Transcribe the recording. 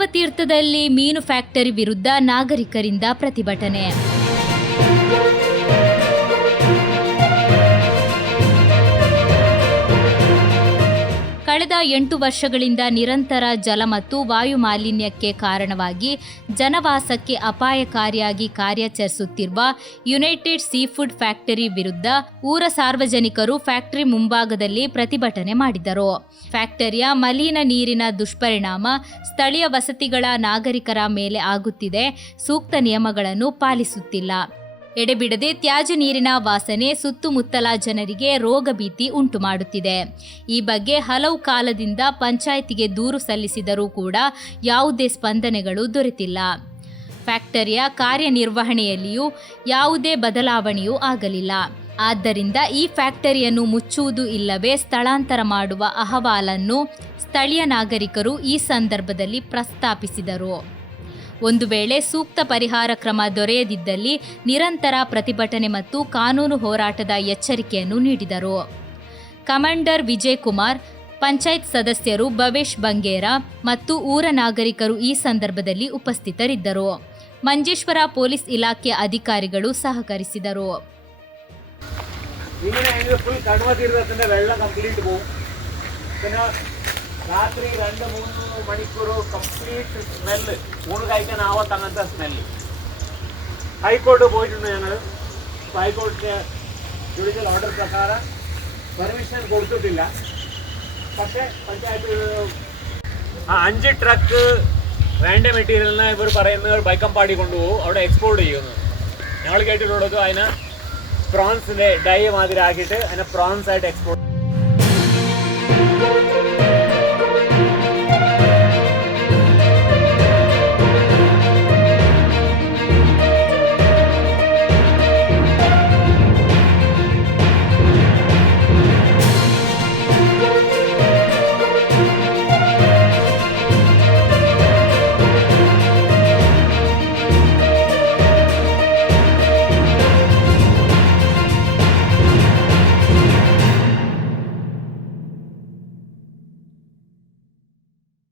ಧರ್ಮತೀರ್ಥದಲ್ಲಿ ಮೀನು ಫ್ಯಾಕ್ಟರಿ ವಿರುದ್ಧ ನಾಗರಿಕರಿಂದ ಪ್ರತಿಭಟನೆ. ಕಳೆದ 8 ವರ್ಷಗಳಿಂದ ನಿರಂತರ ಜಲ ಮತ್ತು ವಾಯು ಮಾಲಿನ್ಯಕ್ಕೆ ಕಾರಣವಾಗಿ ಜನವಾಸಕ್ಕೆ ಅಪಾಯಕಾರಿಯಾಗಿ ಕಾರ್ಯಾಚರಿಸುತ್ತಿರುವ ಯುನೈಟೆಡ್ ಸೀಫುಡ್ ಫ್ಯಾಕ್ಟರಿ ವಿರುದ್ಧ ಊರ ಸಾರ್ವಜನಿಕರು ಫ್ಯಾಕ್ಟರಿ ಮುಂಭಾಗದಲ್ಲಿ ಪ್ರತಿಭಟನೆ ಮಾಡಿದರು. ಫ್ಯಾಕ್ಟರಿಯ ಮಲಿನ ನೀರಿನ ದುಷ್ಪರಿಣಾಮ ಸ್ಥಳೀಯ ವಸತಿಗಳ ನಾಗರಿಕರ ಮೇಲೆ ಆಗುತ್ತಿದೆ. ಸೂಕ್ತ ನಿಯಮಗಳನ್ನು ಪಾಲಿಸುತ್ತಿಲ್ಲ. ಎಡೆಬಿಡದೆ ತ್ಯಾಜ್ಯ ನೀರಿನ ವಾಸನೆ ಸುತ್ತಮುತ್ತಲ ಜನರಿಗೆ ರೋಗ ಭೀತಿ ಉಂಟು ಮಾಡುತ್ತಿದೆ. ಈ ಬಗ್ಗೆ ಹಲವು ಕಾಲದಿಂದ ಪಂಚಾಯಿತಿಗೆ ದೂರು ಸಲ್ಲಿಸಿದರೂ ಕೂಡ ಯಾವುದೇ ಸ್ಪಂದನೆಗಳು ದೊರೆತಿಲ್ಲ. ಫ್ಯಾಕ್ಟರಿಯ ಕಾರ್ಯನಿರ್ವಹಣೆಯಲ್ಲಿಯೂ ಯಾವುದೇ ಬದಲಾವಣೆಯೂ ಆಗಲಿಲ್ಲ. ಆದ್ದರಿಂದ ಈ ಫ್ಯಾಕ್ಟರಿಯನ್ನು ಮುಚ್ಚುವುದು ಇಲ್ಲವೇ ಸ್ಥಳಾಂತರ ಮಾಡುವ ಅಹವಾಲನ್ನು ಸ್ಥಳೀಯ ನಾಗರಿಕರು ಈ ಸಂದರ್ಭದಲ್ಲಿ ಪ್ರಸ್ತಾಪಿಸಿದರು. ಒಂದು ವೇಳೆ ಸೂಕ್ತ ಪರಿಹಾರ ಕ್ರಮ ದೊರೆಯದಿದ್ದಲ್ಲಿ ನಿರಂತರ ಪ್ರತಿಭಟನೆ ಮತ್ತು ಕಾನೂನು ಹೋರಾಟದ ಎಚ್ಚರಿಕೆಯನ್ನು ನೀಡಿದರು. ಕಮಾಂಡರ್ ವಿಜಯ್ ಕುಮಾರ್, ಪಂಚಾಯತ್ ಸದಸ್ಯರು ಭವೇಶ್ ಬಂಗೇರ ಮತ್ತು ಊರ ನಾಗರಿಕರು ಈ ಸಂದರ್ಭದಲ್ಲಿ ಉಪಸ್ಥಿತರಿದ್ದರು. ಮಂಜೇಶ್ವರ ಪೊಲೀಸ್ ಇಲಾಖೆ ಅಧಿಕಾರಿಗಳು ಸಹಕರಿಸಿದರು. ರಾತ್ರಿ 2-3 ಮಣಿಕ್കൂರು ಕಂಪ್ಲೀಟ್ ಸ್ಮೆಲ್ ഊണ് കഴിക്കാൻ ആവാത്ത അങ്ങനത്തെ സ്മെല്ല്. ഹൈക്കോർട്ട് പോയിട്ടുണ്ട് ഞങ്ങൾ. ഹൈക്കോർട്ടിൻ്റെ ജുഡീഷ്യൽ ഓർഡർ പ്രകാരം പെർമിഷൻ കൊടുത്തിട്ടില്ല. പക്ഷേ പഞ്ചായത്ത് 5 ട്രക്ക് വേണ്ട മെറ്റീരിയലിനെ ഇവർ പറയുന്നത് ബൈക്കമ്പാടി കൊണ്ടുപോകും, അവിടെ എക്സ്പോർട്ട് ചെയ്യുന്നു. ഞങ്ങൾ കേട്ടിട്ടുള്ളത് അതിനെ പ്രോൺസിൻ്റെ ഡൈ മാതിരി ആക്കിയിട്ട് അതിനെ പ്രോൺസ് ആയിട്ട് എക്സ്പോർട്ട്